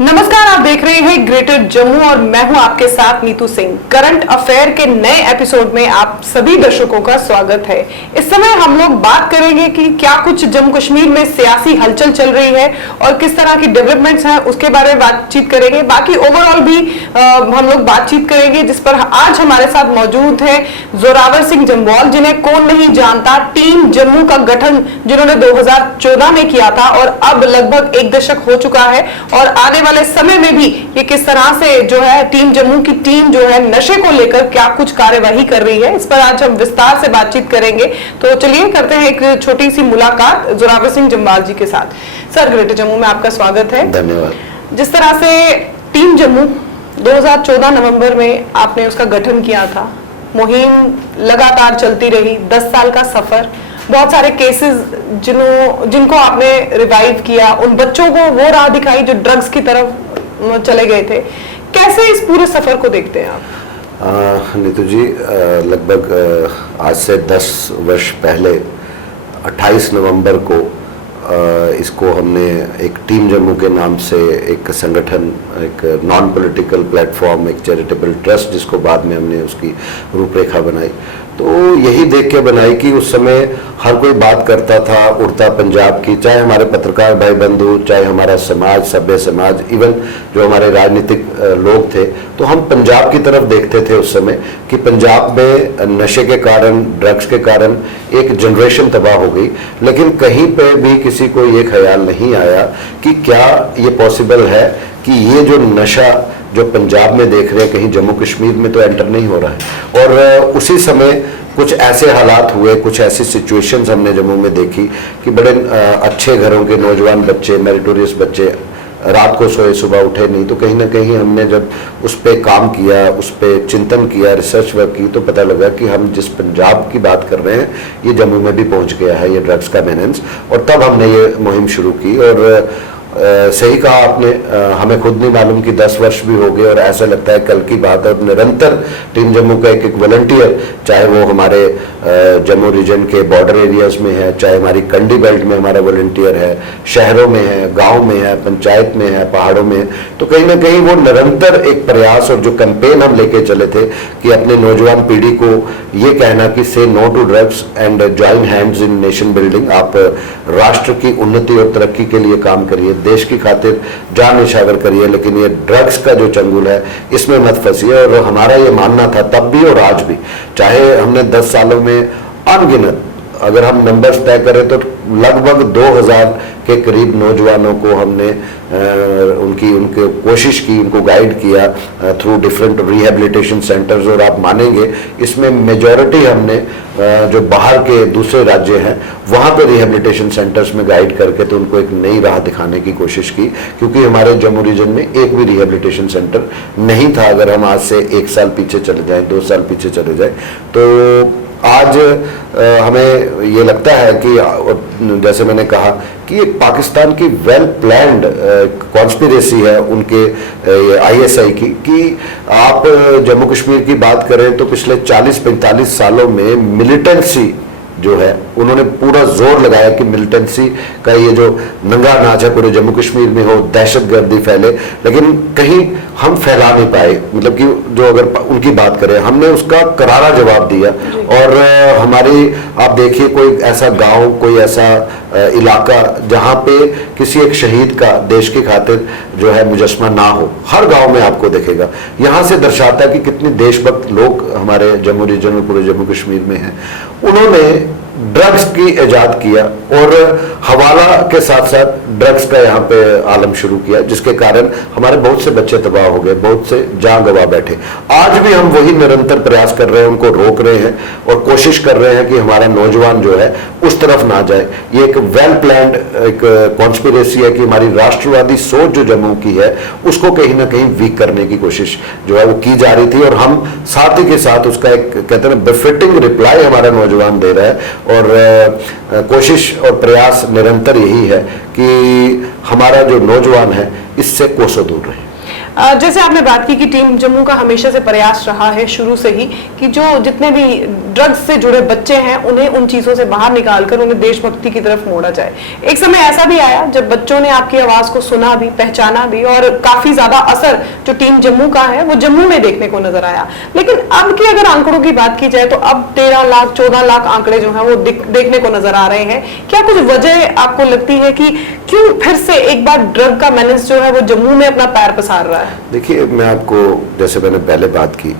नमस्कार, आप देख रहे हैं ग्रेटर जम्मू और मैं हूं आपके साथ नीतू सिंह। करंट अफेयर के नए एपिसोड में आप सभी दर्शकों का स्वागत है। इस समय हम लोग बात करेंगे कि क्या कुछ जम्मू कश्मीर में सियासी हलचल चल रही है और किस तरह की डेवलपमेंट्स हैं, उसके बारे में बातचीत करेंगे। बाकी ओवरऑल भी हम लोग बातचीत करेंगे, जिस पर आज हमारे साथ मौजूद है जोरावर सिंह जम्वाल, जिन्हें कौन नहीं जानता। टीम जम्मू का गठन जिन्होंने 2014 में किया था और अब लगभग एक दशक हो चुका है और आने वाले समय में भी ये किस तरह से जो है टीम जम्मू की टीम जो है नशे को लेकर क्या कुछ कार्यवाही कर रही है, इस पर आज हम विस्तार से बातचीत करेंगे। तो चलिए करते हैं एक छोटी सी मुलाकात जोरावर सिंह जम्वाल जी के साथ। सर, ग्रेटर जम्मू में आपका स्वागत है। धन्यवाद। जिस तरह से टीम जम्मू 2014 नवंबर में आपने उसका गठन किया था, मुहिम लगातार चलती रही, 10 साल का सफर, बहुत सारे केसेस जिनको आपने रिवाइव किया, उन बच्चों को वो राह दिखाई जो ड्रग्स की तरफ चले गए थे। कैसे इस पूरे सफर को देखते हैं आप? नीतू जी, लगभग आज से 10 वर्ष पहले 28 नवंबर को इसको हमने एक टीम जम्मू के नाम से एक संगठन, एक नॉन पॉलिटिकल प्लेटफॉर्म, एक चैरिटेबल ट्रस्ट, जिसको बाद में हमने उसकी रूपरेखा बनाई, तो यही देख के बनाई कि उस समय हर कोई बात करता था उड़ता पंजाब की, चाहे हमारे पत्रकार भाई बंधु, चाहे हमारा समाज, सभ्य समाज, इवन जो हमारे राजनीतिक लोग थे, तो हम पंजाब की तरफ देखते थे उस समय कि पंजाब में नशे के कारण, ड्रग्स के कारण एक जनरेशन तबाह हो गई। लेकिन कहीं पे भी किसी को ये ख्याल नहीं आया कि क्या ये पॉसिबल है कि ये जो नशा जो पंजाब में देख रहे हैं कहीं जम्मू कश्मीर में तो एंटर नहीं हो रहा है। और उसी समय कुछ ऐसे हालात हुए, कुछ ऐसी सिचुएशंस हमने जम्मू में देखी कि बड़े अच्छे घरों के नौजवान बच्चे, मेरिटोरियस बच्चे रात को सोए सुबह उठे नहीं। तो कहीं ना कहीं हमने जब उस पर काम किया, उस पर चिंतन किया, रिसर्च वर्क की, तो पता लगा कि हम जिस पंजाब की बात कर रहे हैं ये जम्मू में भी पहुंच गया है, ये ड्रग्स का मेनेंस। और तब हमने ये मुहिम शुरू की। और सही कहा आपने, हमें खुद नहीं मालूम कि 10 वर्ष भी हो गए और ऐसा लगता है कल की बात है। और निरंतर टीम जम्मू का एक वॉलंटियर, चाहे वो हमारे जम्मू रीजन के बॉर्डर एरियाज में है, चाहे हमारी कंडी बेल्ट में हमारा वॉलंटियर है, शहरों में है, गांव में है, पंचायत में है, पहाड़ों में है, तो कहीं ना कहीं वो निरंतर एक प्रयास और जो कैंपेन हम लेके चले थे कि अपने नौजवान पीढ़ी को ये कहना कि say no to drugs and join hands in nation building. आप राष्ट्र की उन्नति और तरक्की के लिए काम करिए, देश की खातिर जान निछावर करिए, लेकिन ये ड्रग्स का जो चंगुल है इसमें मत फंसिए। और हमारा ये मानना था तब भी और आज भी, चाहे हमने 10 सालों में अनगिनत, अगर हम नंबर्स तय करें तो लगभग 2000 के करीब नौजवानों को हमने उनके कोशिश की, उनको गाइड किया थ्रू डिफरेंट रिहेबिलिटेशन सेंटर्स। और आप मानेंगे इसमें मेजॉरिटी हमने जो बाहर के दूसरे राज्य हैं वहाँ पे रिहेबिलिटेशन सेंटर्स में गाइड करके तो उनको एक नई राह दिखाने की कोशिश की, क्योंकि हमारे जम्मू रीजन में एक भी रिहेबिलिटेशन सेंटर नहीं था। अगर हम आज से 1 साल पीछे चले जाएं, 2 साल पीछे चले जाएं, तो आज हमें ये लगता है कि जैसे मैंने कहा कि ये पाकिस्तान की वेल प्लान्ड कॉन्स्पिरेसी है उनके ISI की, कि आप जम्मू कश्मीर की बात करें तो पिछले 40-45 सालों में मिलिटेंसी जो है उन्होंने पूरा जोर लगाया कि मिलिटेंसी का ये जो नंगा नाच है पूरे जम्मू कश्मीर में हो, दहशतगर्दी फैले, लेकिन कहीं हम फैला नहीं पाए। मतलब कि जो अगर उनकी बात करें, हमने उसका करारा जवाब दिया। और हमारी आप देखिए कोई ऐसा गांव, कोई ऐसा इलाका जहां पे किसी एक शहीद का देश की खातिर जो है मुजस्मा ना हो, हर गांव में आपको दिखेगा। यहां से दर्शाता है कि कितने देशभक्त लोग हमारे जम्मू रीजन में, पूरे जम्मू कश्मीर में हैं। उन्होंने ड्रग्स की इजाद किया और हवाला के साथ साथ ड्रग्स का यहाँ पे आलम शुरू किया, जिसके कारण हमारे बहुत से बच्चे तबाह हो गए, बहुत से जान गंवा बैठे। आज भी हम वही निरंतर प्रयास कर रहे हैं, उनको रोक रहे हैं और कोशिश कर रहे हैं कि हमारा नौजवान जो है उस तरफ ना जाए। ये एक वेल प्लान्ड एक कॉन्स्पिरेसी है कि हमारी राष्ट्रवादी सोच जो जम्मू की है उसको कहीं ना कहीं वीक करने की कोशिश जो है वो की जा रही थी। और हम साथ ही के साथ उसका एक कहते हैं बेफिटिंग रिप्लाई हमारा नौजवान दे रहा है। और कोशिश और प्रयास निरंतर यही है कि हमारा जो नौजवान है इससे कोसों दूर रहे। जैसे आपने बात की कि टीम जम्मू का हमेशा से प्रयास रहा है शुरू से ही कि जो जितने भी ड्रग्स से जुड़े बच्चे हैं उन्हें उन चीजों से बाहर निकालकर उन्हें देशभक्ति की तरफ मोड़ा जाए। एक समय ऐसा भी आया जब बच्चों ने आपकी आवाज को सुना भी, पहचाना भी, और काफी ज्यादा असर जो टीम जम्मू का है वो जम्मू में देखने को नजर आया। लेकिन अब की अगर आंकड़ों की बात की जाए तो अब 13 लाख 14 लाख आंकड़े जो है वो देखने को नजर आ रहे हैं। क्या कुछ वजह आपको लगती है कि क्यों फिर से एक बार ड्रग का मेनेस जो है वो जम्मू में अपना पैर पसार रहा है? देखिए, मैं आपको, जैसे मैंने पहले बात की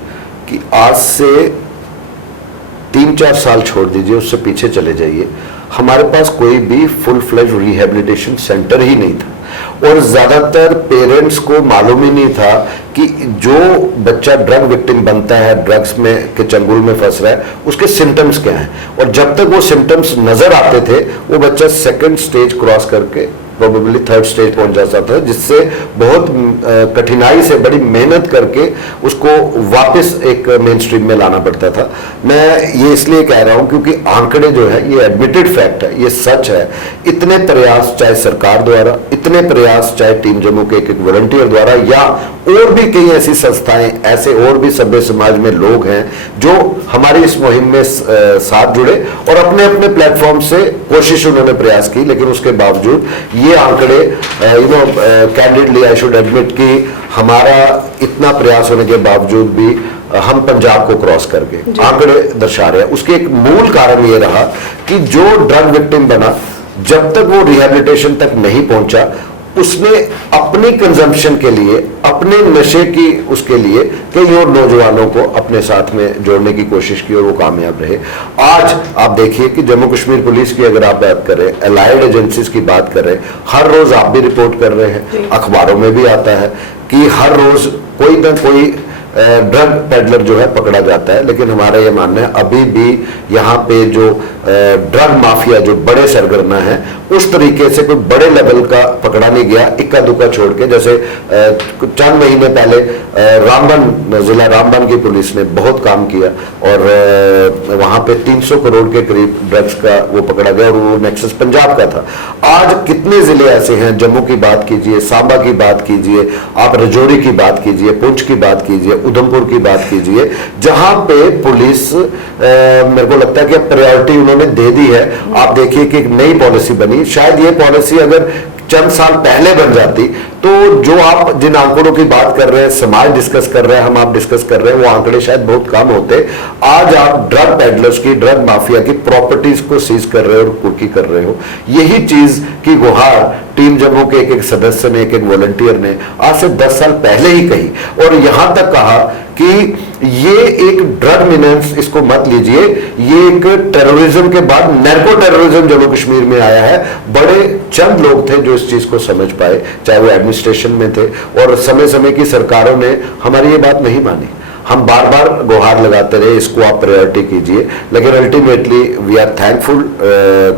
कि आज से 3-4 साल छोड़ दीजिए, उससे पीछे चले जाइए, हमारे पास कोई भी फुल फ्लेज रिहेबिलिटेशन सेंटर ही नहीं था और ज्यादातर पेरेंट्स को मालूम ही नहीं था कि जो बच्चा ड्रग विक्टिम बनता है, ड्रग्स में के चंगुल में फंस रहा है, उसके सिम्टम्स क्या हैं। और जब तक वो सिम्टम्स नजर आते थे वो बच्चा सेकंड स्टेज क्रॉस करके प्रोबेबली थर्ड स्टेज पहुंच जाता था, जिससे बहुत कठिनाई से, बड़ी मेहनत करके उसको वापस एक मेन स्ट्रीम में लाना पड़ता था। मैं ये इसलिए कह रहा हूं क्योंकि आंकड़े जो है ये एडमिटेड फैक्ट है, ये सच है। इतने प्रयास चाहे सरकार द्वारा, इतने प्रयास चाहे टीम जम्मू के एक वॉलंटियर द्वारा, या और भी कई ऐसी संस्थाएं, ऐसे और भी सभ्य समाज में लोग हैं जो हमारी इस मुहिम में साथ जुड़े और अपने अपने प्लेटफॉर्म से कोशिश उन्होंने प्रयास की। लेकिन उसके बावजूद ये आंकड़े, कैंडिडली आई शुड एडमिट कि हमारा इतना प्रयास होने के बावजूद भी हम पंजाब को क्रॉस करके आंकड़े दर्शा रहे हैं। उसके एक मूल कारण ये रहा कि जो ड्रग विक्टिम बना, जब तक वो रिहेबिलिटेशन तक नहीं पहुंचा, उसने अपनी कंजम्पशन के लिए, अपने नशे की उसके लिए कई और नौजवानों को अपने साथ में जोड़ने की कोशिश की और वो कामयाब रहे। आज आप देखिए कि जम्मू कश्मीर पुलिस की अगर आप बात करें, अलाइड एजेंसीज की बात करें, हर रोज आप भी रिपोर्ट कर रहे हैं, अखबारों में भी आता है कि हर रोज कोई ना कोई ड्रग पेडलर जो है पकड़ा जाता है। लेकिन हमारा ये मानना है अभी भी यहाँ पे जो ड्रग माफिया, जो बड़े सरगर्मा है, उस तरीके से कोई बड़े लेवल का पकड़ा नहीं गया, इक्का दुक्का छोड़ के। जैसे चंद महीने पहले रामबन, जिला रामबन की पुलिस ने बहुत काम किया और वहां पे 300 करोड़ के करीब ड्रग्स का वो पकड़ा गया और वो नेक्सस पंजाब का था। आज कितने जिले ऐसे हैं, जम्मू की बात कीजिए, सांबा की बात कीजिए, आप राजौरी की बात कीजिए, पुंछ की बात कीजिए, उधमपुर की बात कीजिए, जहां पे पुलिस मेरे को लगता है कि प्रायोरिटी उन्होंने दे दी है। आप देखिए कि एक नई पॉलिसी बनी, शायद ये पॉलिसी अगर चंद साल पहले बन जाती तो जो आप जिन आंकड़ों की बात कर रहे हैं, समाज डिस्कस कर रहे हैं, हम आप डिस्कस कर रहे हैं, वो आंकड़े शायद बहुत कम होते। आज आप ड्रग पेडलर्स की, ड्रग माफिया की प्रॉपर्टीज को सीज कर रहे हो और कुर्की कर रहे हो। यही चीज की गुहार टीम जम्मू के एक सदस्य ने, एक वॉलंटियर ने आज से 10 साल पहले ही कही और यहां तक कहा कि ये एक ड्रग मिनेंस, इसको मत लीजिए, ये एक टेररिज्म के बाद नैर्को टेररिज्म जम्मू कश्मीर में आया है। बड़े चंद लोग थे जो इस चीज को समझ पाए, चाहे वो एडमिनिस्ट्रेशन में थे, और समय समय की सरकारों ने हमारी ये बात नहीं मानी। हम बार बार गुहार लगाते रहे, इसको आप प्रायोरिटी कीजिए, लेकिन अल्टीमेटली वी आर थैंकफुल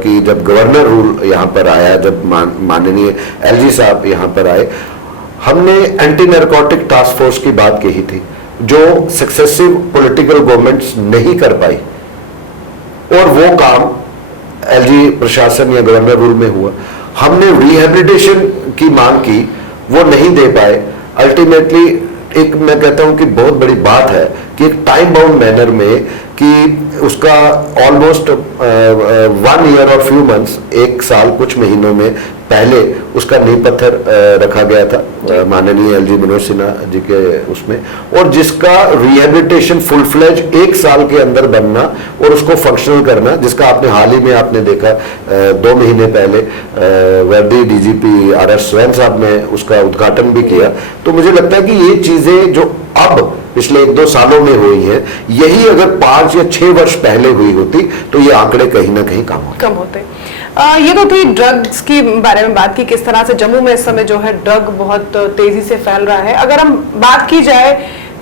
कि जब गवर्नर रूल यहाँ पर आया, जब माननीय एलजी साहब यहाँ पर आए, हमने एंटी नारकोटिक टास्क फोर्स की बात कही थी जो सक्सेसिव पॉलिटिकल गवर्नमेंट्स नहीं कर पाई, और वो काम एलजी प्रशासन या गवर्नर रूल में हुआ। हमने रिहेबिलिटेशन की मांग की, वो नहीं दे पाए। अल्टीमेटली एक, मैं कहता हूं कि बहुत बड़ी बात है कि एक टाइम बाउंड मैनर में कि उसका ऑलमोस्ट 1 ईयर और फ्यू मंथ्स, 1 साल कुछ महीनों में पहले उसका नींव पत्थर रखा गया था माननीय एलजी मनोज सिन्हा जी के उसमें, और जिसका रिहेबिलिटेशन फुल फ्लेज 1 साल के अंदर बनना और उसको फंक्शनल करना, जिसका आपने हाल ही में आपने देखा 2 महीने पहले वर्दी डीजीपी आर.एस. स्वयं साहब ने उसका उद्घाटन भी किया। तो मुझे लगता है कि ये चीजें जो अब पिछले 1-2 सालों में हुई हैं, यही अगर 5 या 6 वर्ष पहले हुई होती तो ये आंकड़े कहीं ना कहीं कम होते। ये तो थी ड्रग्स की बारे में बात की, किस तरह से जम्मू में इस समय जो है ड्रग बहुत तेजी से फैल रहा है। अगर हम बात की जाए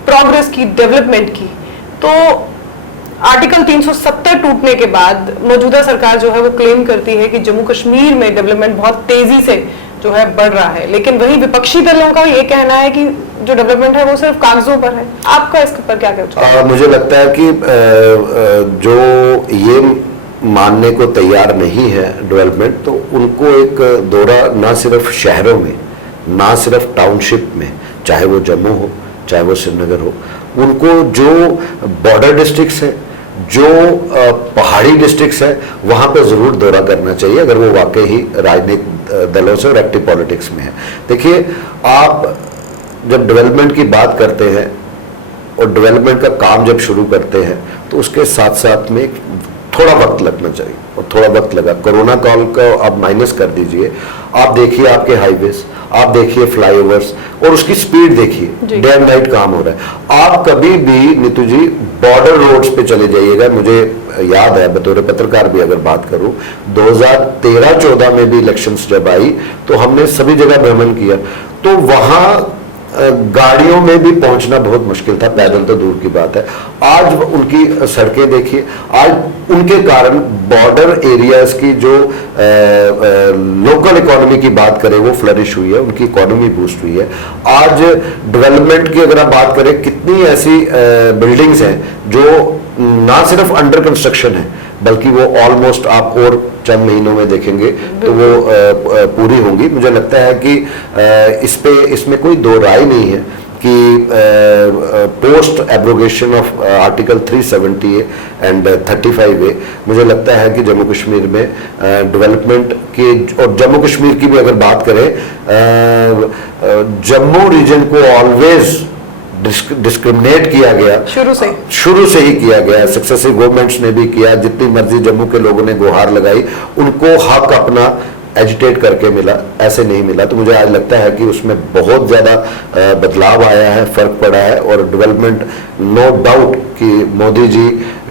प्रोग्रेस की, डेवलपमेंट की, तो आर्टिकल 370 टूटने के बाद मौजूदा सरकार जो है वो क्लेम करती है कि जम्मू कश्मीर में डेवलपमेंट बहुत तेजी से जो है बढ़ रहा है, लेकिन वही विपक्षी दलों का ये कहना है कि जो डेवलपमेंट है वो सिर्फ कागजों पर है। आपका इसके पर क्या कहना? मुझे लगता है कि जो ये मानने को तैयार नहीं है डेवलपमेंट, तो उनको एक दौरा ना सिर्फ शहरों में, ना सिर्फ टाउनशिप में, चाहे वो जम्मू हो, चाहे वो श्रीनगर हो, उनको जो बॉर्डर डिस्ट्रिक्ट्स हैं, जो पहाड़ी डिस्ट्रिक्ट्स हैं वहां पे जरूर दौरा करना चाहिए अगर वो वाकई ही राजनीतिक दलों से और एक्टिव पॉलिटिक्स में है। देखिए, आप जब डेवलपमेंट की बात करते हैं और डेवलपमेंट का काम जब शुरू करते हैं तो उसके साथ साथ में थोड़ा वक्त लगना चाहिए, और थोड़ा वक्त लगा। कोरोना काल को आप माइनस कर दीजिए, आप देखिए आपके हाईवेज, आप देखिए फ्लाईओवर्स और उसकी स्पीड देखिए, डे एंड नाइट काम हो रहा है। आप कभी भी नीतू जी बॉर्डर रोड्स पे चले जाइएगा, मुझे याद है बतौर पत्रकार भी अगर बात करूं, 2013-14 में भी इलेक्शंस जब आई तो हमने सभी जगह भ्रमण किया, तो वहां गाड़ियों में भी पहुंचना बहुत मुश्किल था, पैदल तो दूर की बात है। आज उनकी सड़कें देखिए, आज उनके कारण बॉर्डर एरियाज की जो लोकल इकोनॉमी की बात करें वो फ्लरिश हुई है, उनकी इकोनॉमी बूस्ट हुई है। आज डेवलपमेंट की अगर आप बात करें, कितनी ऐसी बिल्डिंग्स हैं जो ना सिर्फ अंडर कंस्ट्रक्शन है बल्कि वो ऑलमोस्ट आप और चंद महीनों में देखेंगे तो वो पूरी होंगी। मुझे लगता है कि इसमें कोई दो राय नहीं है कि post abrogation of article 370 and 35A मुझे लगता है कि जम्मू कश्मीर में डेवलपमेंट की, और जम्मू कश्मीर की भी अगर बात करें, जम्मू रीजन को ऑलवेज डिस्क्रिमिनेट किया गया, शुरू से ही किया गया। सक्सेसिव गवर्नमेंट्स ने भी किया, जितनी मर्जी जम्मू के लोगों ने गुहार लगाई, उनको हक अपना एजिटेट करके मिला, ऐसे नहीं मिला। तो मुझे आज लगता है कि उसमें बहुत ज़्यादा बदलाव आया है, फर्क पड़ा है, और डेवलपमेंट नो डाउट कि मोदी जी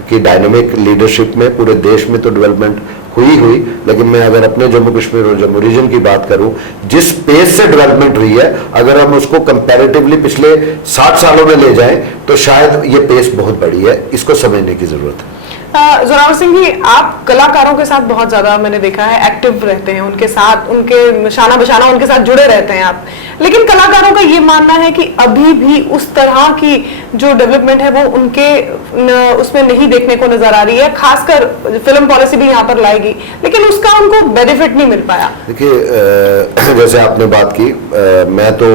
की डायनामिक लीडरशिप में पूरे देश में तो डेवलपमेंट हुई, लेकिन मैं अगर अपने जम्मू कश्मीर और जम्मू रीजन की बात करूं, जिस पेस से डेवलपमेंट हुई है, अगर हम उसको कंपैरेटिवली पिछले 60 सालों में ले जाएं तो शायद ये पेस बहुत बड़ी है, इसको समझने की जरूरत है। जोरावर सिंह जी, आप कलाकारों के साथ बहुत ज्यादा मैंने देखा है एक्टिव रहते हैं, उनके साथ, उनके शाना बशाना उनके साथ जुड़े रहते हैं आप, लेकिन कलाकारों का ये मानना है कि अभी भी उस तरह की जो डेवलपमेंट है वो उनके उसमें नहीं देखने को नजर आ रही है। खासकर फिल्म पॉलिसी भी यहाँ पर लाएगी, लेकिन उसका उनको बेनिफिट नहीं मिल पाया। देखिए, जैसे आपने बात की, मैं तो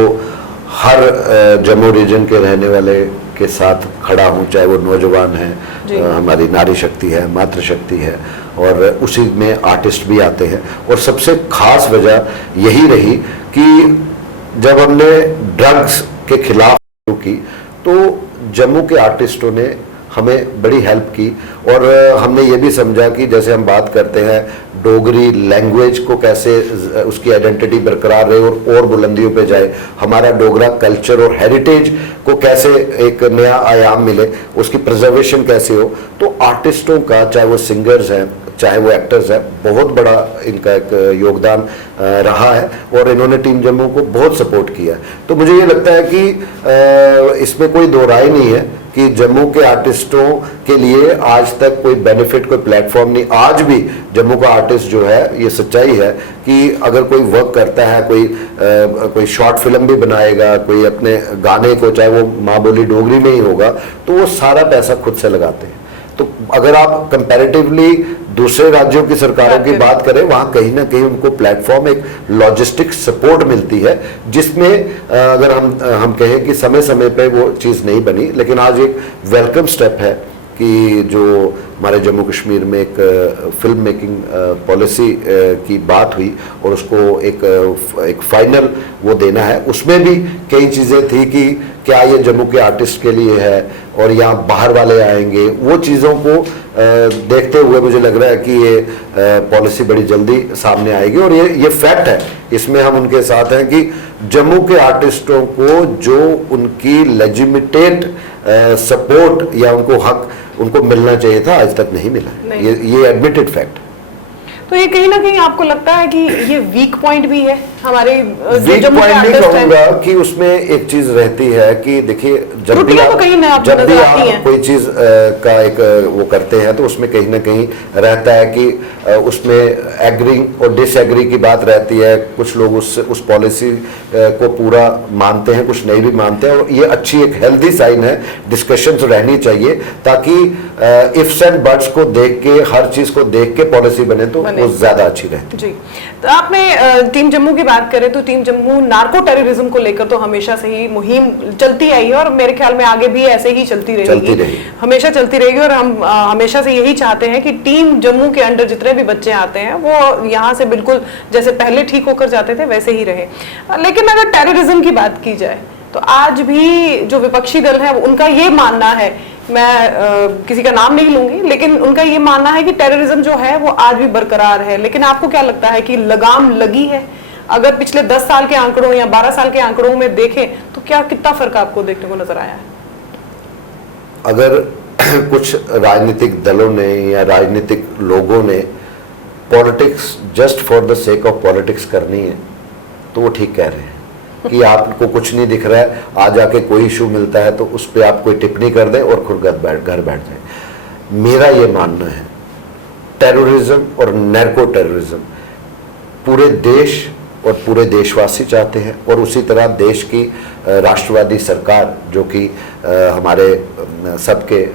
हर जम्मू रीजन के रहने वाले के साथ खड़ा हूँ, चाहे वो नौजवान है, हमारी नारी शक्ति है, मातृशक्ति है, और उसी में आर्टिस्ट भी आते हैं। और सबसे खास वजह यही रही कि जब हमने ड्रग्स के खिलाफ शुरू की तो जम्मू के आर्टिस्टों ने हमें बड़ी हेल्प की, और हमने ये भी समझा कि जैसे हम बात करते हैं डोगरी लैंग्वेज को कैसे उसकी आइडेंटिटी बरकरार रहे और बुलंदियों पे जाए, हमारा डोगरा कल्चर और हेरिटेज को कैसे एक नया आयाम मिले, उसकी प्रिजर्वेशन कैसे हो। तो आर्टिस्टों का, चाहे वो सिंगर्स हैं चाहे वो एक्टर्स हैं, बहुत बड़ा इनका एक योगदान रहा है, और इन्होंने टीम जम्मू को बहुत सपोर्ट किया। तो मुझे ये लगता है कि इसमें कोई दो राय नहीं है कि जम्मू के आर्टिस्टों के लिए आज तक कोई बेनिफिट, कोई प्लेटफॉर्म नहीं। आज भी जम्मू का आर्टिस्ट जो है, ये सच्चाई है कि अगर कोई वर्क करता है, कोई शॉर्ट फिल्म भी बनाएगा, कोई अपने गाने को, चाहे वो माँ बोली डोगरी में ही होगा, तो वो सारा पैसा खुद से लगाते हैं। तो अगर आप कंपैरेटिवली दूसरे राज्यों की सरकारों की बात करें, वहां कहीं ना कहीं उनको प्लेटफॉर्म, एक लॉजिस्टिक सपोर्ट मिलती है, जिसमें अगर हम कहें कि समय समय पे वो चीज़ नहीं बनी, लेकिन आज एक वेलकम स्टेप है कि जो हमारे जम्मू कश्मीर में एक फिल्म मेकिंग पॉलिसी की बात हुई और उसको एक फाइनल वो देना है। उसमें भी कई चीज़ें थी कि क्या ये जम्मू के आर्टिस्ट के लिए है और यहाँ बाहर वाले आएंगे, वो चीज़ों को देखते हुए मुझे लग रहा है कि ये पॉलिसी बड़ी जल्दी सामने आएगी। और ये फैक्ट है, इसमें हम उनके साथ हैं कि जम्मू के आर्टिस्टों को जो उनकी लेजिटिमेट सपोर्ट या उनको हक उनको मिलना चाहिए था, आज तक नहीं मिला। ये एडमिटेड फैक्ट। तो ये कहीं ना कहीं आपको लगता है कि ये वीक पॉइंट भी है हमारे वीक पॉइंट नहीं कहूंगा कि उसमें एक चीज रहती है कि देखिए, जब भी आप कोई चीज का एक वो करते हैं तो उसमें कहीं ना कहीं रहता है कि उसमें एग्री और डिसएग्री की बात रहती है। कुछ लोग उस पॉलिसी को पूरा मानते हैं, कुछ नहीं भी मानते हैं, और ये अच्छी एक हेल्दी साइन है। डिस्कशंस रहनी चाहिए ताकि इफ्स एंड बट्स को देख के, हर चीज को देख के पॉलिसी बने तो वो ज्यादा अच्छी रहती है। जी, तो आपने टीम जम्मू की बात करें तो टीम जम्मू नार्को टेररिज्म को लेकर तो हमेशा से ही मुहिम चलती आई है और मेरे ख्याल में आगे भी ऐसे ही चलती रहेगी, हमेशा चलती रहेगी। और हम हमेशा से यही चाहते हैं कि टीम जम्मू के अंडर जितने भी बच्चे आते हैं वो यहाँ से बिल्कुल जैसे पहले ठीक होकर जाते थे वैसे ही रहे। लेकिन अगर टेररिज्म की बात की जाए तो आज भी जो विपक्षी दल है उनका ये मानना है, मैं किसी का नाम नहीं लूंगी, लेकिन उनका ये मानना है कि टेररिज्म जो है वो आज भी बरकरार है। लेकिन आपको क्या लगता है कि लगाम लगी है? अगर पिछले 10 साल के आंकड़ों या 12 साल के आंकड़ों में देखें तो क्या कितना फर्क आपको देखने को नजर आया है? अगर कुछ राजनीतिक दलों ने या राजनीतिक लोगों ने politics just for the sake of politics करनी है तो वो ठीक कह रहे हैं कि आपको कुछ नहीं दिख रहा है, आ जाके कोई इशू मिलता है तो उस पर आप कोई टिप्पणी कर दें और खुद घर बैठ जाए। मेरा ये मानना है टेररिज्म और नैर्को टेररिज्म पूरे देश और पूरे देशवासी चाहते हैं, और उसी तरह देश की राष्ट्रवादी सरकार जो कि हमारे सबके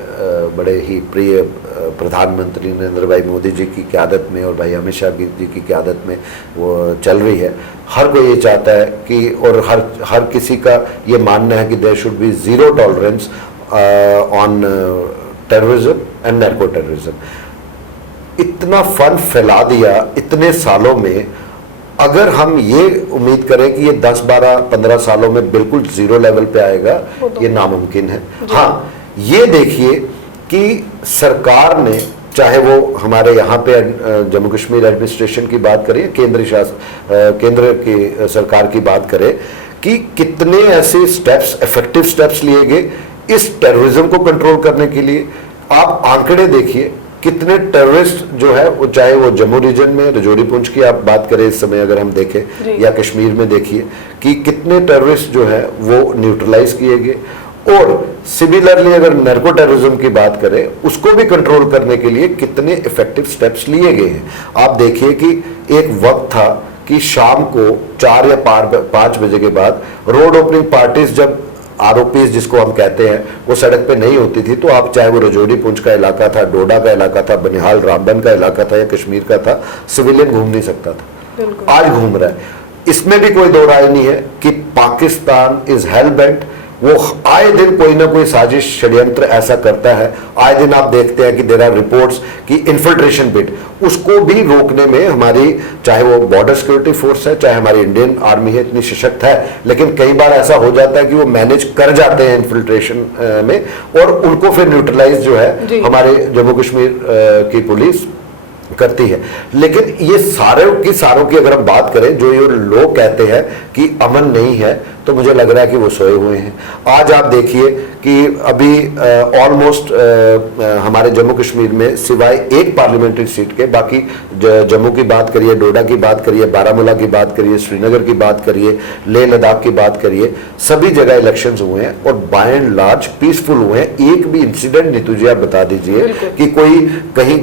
बड़े ही प्रिय प्रधानमंत्री नरेंद्र भाई मोदी जी की क़यादत में और भाई अमित शाह जी की क़यादत में वो चल रही है। हर कोई ये चाहता है कि, और हर किसी का ये मानना है कि there should be zero tolerance on terrorism and narco terrorism. इतना फन फैला दिया इतने सालों में, अगर हम ये उम्मीद करें कि ये 10, 12, 15 सालों में बिल्कुल जीरो लेवल पे आएगा, ये नामुमकिन है। हाँ, ये देखिए कि सरकार ने, चाहे वो हमारे यहाँ पे जम्मू कश्मीर एडमिनिस्ट्रेशन की बात करें, केंद्र की सरकार की बात करें, कि कितने ऐसे स्टेप्स, इफेक्टिव स्टेप्स लिए गए इस टेररिज्म को कंट्रोल करने के लिए। आप आंकड़े देखिए, कितने टेररिस्ट जो है वो, चाहे वो जम्मू रीजन में रजौरी पुंछ की आप बात करें इस समय अगर हम देखें, या कश्मीर में देखिए कि कितने टेररिस्ट जो है वो न्यूट्रलाइज किए गए। और सिमिलरली अगर नैर्को टेररिज्म की बात करें, उसको भी कंट्रोल करने के लिए कितने इफेक्टिव स्टेप्स लिए गए हैं। आप देखिए कि एक वक्त था कि शाम को 4 या 5 बजे के बाद रोड ओपनिंग पार्टीज, जब आरोपी जिसको हम कहते हैं, वो सड़क पे नहीं होती थी, तो आप चाहे वो रजौरी पुंछ का इलाका था, डोडा का इलाका था, बनिहाल रामबन का इलाका था या कश्मीर का था, सिविलियन घूम नहीं सकता था। आज घूम रहा है। इसमें भी कोई दो राय नहीं है कि पाकिस्तान इज हेल बेंट। वो आए दिन कोई ना कोई साजिश षड्यंत्र ऐसा करता है। आए दिन आप देखते हैं कि देयर आर रिपोर्ट्स कि इन्फिल्ट्रेशन बिड, उसको भी रोकने में हमारी, चाहे वो बॉर्डर सिक्योरिटी फोर्स है, चाहे हमारी इंडियन आर्मी है, इतनी सशक्त है, लेकिन कई बार ऐसा हो जाता है कि वो मैनेज कर जाते हैं इन्फिल्ट्रेशन में, और उनको फिर न्यूट्रलाइज जो है हमारे जम्मू कश्मीर की पुलिस करती है। लेकिन ये सारों की अगर हम बात करें, जो ये लोग कहते हैं कि अमन नहीं है, तो मुझे लग रहा है कि वो सोए हुए हैं। आज आप देखिए कि अभी ऑलमोस्ट हमारे जम्मू कश्मीर में सिवाय एक पार्लियामेंट्री सीट के, बाकी जम्मू की बात करिए, डोडा की बात करिए, बारामूला की बात करिए, श्रीनगर की बात करिए, लेह लद्दाख की बात करिए, सभी जगह इलेक्शंस हुए हैं और बाय एंड लार्ज पीसफुल हुए हैं। एक भी इंसिडेंट नीतू जी आप बता दीजिए कि कोई कहीं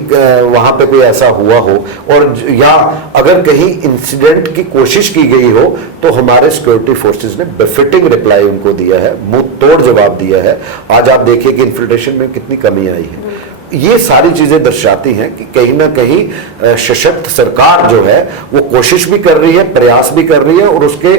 वहां पे कोई ऐसा हुआ हो, और या अगर कहीं इंसिडेंट की कोशिश की गई हो तो हमारे सिक्योरिटी फोर्सेस ने बेफिटिंग रिप्लाई उनको दिया है, मुंह तोड़ जवाब दिया है। आज आप देखिए कि इन्फिल्ट्रेशन में कितनी कमी आई है। ये सारी चीजें दर्शाती हैं कि कहीं ना कहीं सशक्त सरकार जो है वो कोशिश भी कर रही है, प्रयास भी कर रही है, और उसके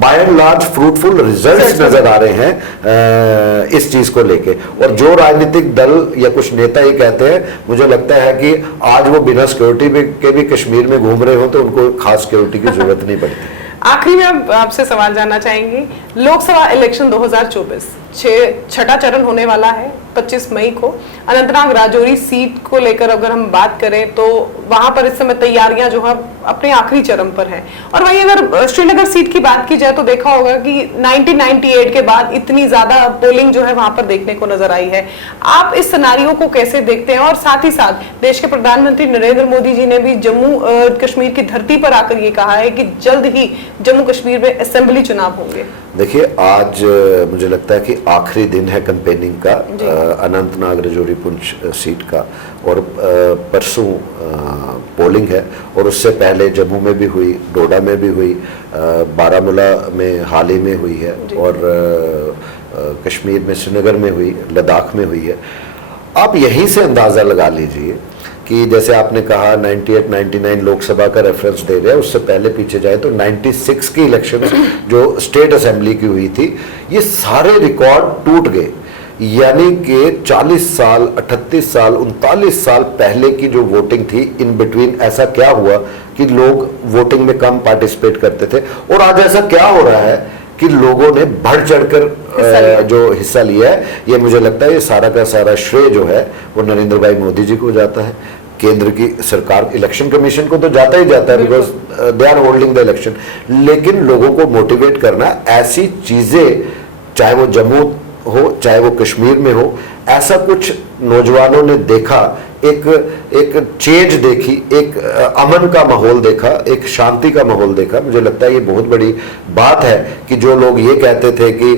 by and large fruitful results नजर आ रहे हैं इस चीज को लेके। और जो राजनीतिक दल या कुछ नेता ये कहते हैं, मुझे लगता है कि आज वो बिना सिक्योरिटी के भी कश्मीर में घूम रहे हो तो उनको खास सिक्योरिटी की जरूरत नहीं पड़ती। आखिरी में आपसे सवाल जानना चाहेंगे, लोकसभा इलेक्शन 2024 छठा चरण होने वाला है 25 मई को। अनंतनाग राजौरी सीट को लेकर अगर हम बात करें तो वहां पर इस समय तैयारियां जो है अपने आखिरी चरण पर हैं। और वहीं अगर श्रीनगर सीट की बात की जाए तो देखा होगा कि 1998 के बाद इतनी ज्यादा पोलिंग जो है वहां पर देखने को नजर आई है। आप इस सिनेरियो को कैसे देखते हैं? और साथ ही साथ देश के प्रधानमंत्री नरेंद्र मोदी जी ने भी जम्मू कश्मीर की धरती पर आकर ये कहा है कि जल्द ही जम्मू कश्मीर में असेंबली चुनाव होंगे। देखिए, आज मुझे लगता है कि आखिरी दिन है कैंपेनिंग का अनंतनाग राजौरी पुंछ सीट का, और परसों पोलिंग है, और उससे पहले जम्मू में भी हुई, डोडा में भी हुई, बारामूला में हाल ही में हुई है, और कश्मीर में श्रीनगर में हुई, लद्दाख में हुई है। आप यहीं से अंदाज़ा लगा लीजिए कि जैसे आपने कहा 98-99 लोकसभा का रेफरेंस दे रहे हैं, उससे पहले पीछे जाए तो 96 की इलेक्शंस जो स्टेट असेंबली की हुई थी, ये सारे रिकॉर्ड टूट गए। यानी कि 40 साल, 38 साल, 39 साल पहले की जो वोटिंग थी, इन बिटवीन ऐसा क्या हुआ कि लोग वोटिंग में कम पार्टिसिपेट करते थे, और आज ऐसा क्या हो रहा है कि लोगों ने बढ़ चढ़कर जो हिस्सा लिया है। ये मुझे लगता है ये सारा का सारा श्रेय जो है वो नरेंद्र भाई मोदी जी को जाता है, केंद्र की सरकार, इलेक्शन कमीशन को तो जाता ही जाता है, because they are holding the election. लेकिन लोगों को मोटिवेट करना, ऐसी चीजें, चाहे वो जम्मू हो चाहे वो कश्मीर में हो, ऐसा कुछ नौजवानों ने देखा, एक चेंज देखी, एक अमन का माहौल देखा, एक शांति का माहौल देखा। मुझे लगता है ये बहुत बड़ी बात है कि जो लोग ये कहते थे कि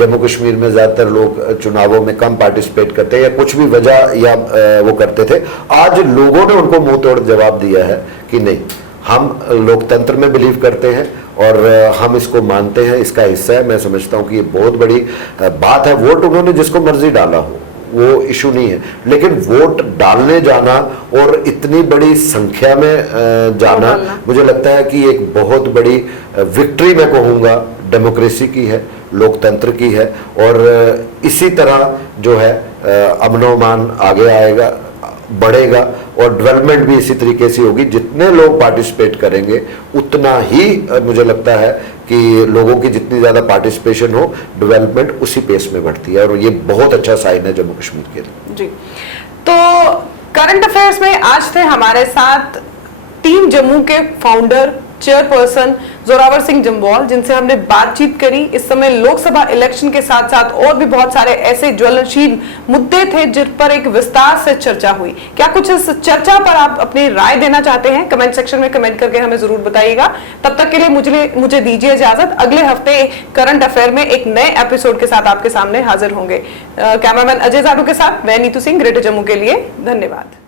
जम्मू कश्मीर में ज़्यादातर लोग चुनावों में कम पार्टिसिपेट करते हैं या कुछ भी वजह या वो करते थे, आज लोगों ने उनको मुंह तोड़ जवाब दिया है कि नहीं, हम लोकतंत्र में बिलीव करते हैं और हम इसको मानते हैं, इसका हिस्सा है। मैं समझता हूँ कि ये बहुत बड़ी बात है। वोट उन्होंने जिसको मर्जी डाला हो, वो इशू नहीं है, लेकिन वोट डालने जाना और इतनी बड़ी संख्या में जाना, मुझे लगता है कि एक बहुत बड़ी विक्ट्री मैं कहूँगा डेमोक्रेसी की है, लोकतंत्र की है। और इसी तरह जो है अमनो-अमान आगे आएगा, बढ़ेगा, और डेवलपमेंट भी इसी तरीके से होगी। जितने लोग पार्टिसिपेट करेंगे उतना ही मुझे लगता है कि लोगों की जितनी ज़्यादा पार्टिसिपेशन हो, डेवलपमेंट उसी पेस में बढ़ती है, और ये बहुत अच्छा साइन है जम्मू कश्मीर के लिए। जी, तो करंट अफेयर्स में आज थे हमारे साथ टीम जम्मू के फाउंडर, चेयरपर्सन जोरावर सिंह जम्वाल, जिनसे हमने बातचीत करी। इस समय लोकसभा इलेक्शन के साथ साथ और भी बहुत सारे ऐसे ज्वलनशील मुद्दे थे जिन पर एक विस्तार से चर्चा हुई। क्या कुछ इस चर्चा पर आप अपनी राय देना चाहते हैं? कमेंट सेक्शन में कमेंट करके हमें जरूर बताइएगा। तब तक के लिए मुझे दीजिए इजाजत। अगले हफ्ते करंट अफेयर में एक नए एपिसोड के साथ आपके सामने हाजिर होंगे। कैमरामैन अजय जादू के साथ मैं नीतू सिंह, ग्रेटर जम्मू के लिए। धन्यवाद।